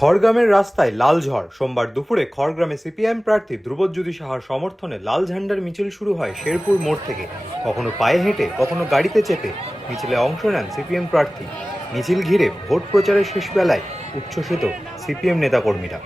খড়গ্রামের রাস্তায় লাল ঝড়। সোমবার দুপুরে খড়গ্রামে সিপিআইএম প্রার্থী ধ্রুবজ্যোতি সাহার সমর্থনে লাল ঝান্ডার মিছিল শুরু হয় শেরপুর মোড় থেকে। কখনো পায়ে হেঁটে, কখনো গাড়িতে চেপে মিছিলে অংশ নেন সিপিএম প্রার্থী। মিছিল ঘিরে ভোট প্রচারের শেষ বেলায় উচ্ছ্বসিত সিপিএম নেতাকর্মীরা।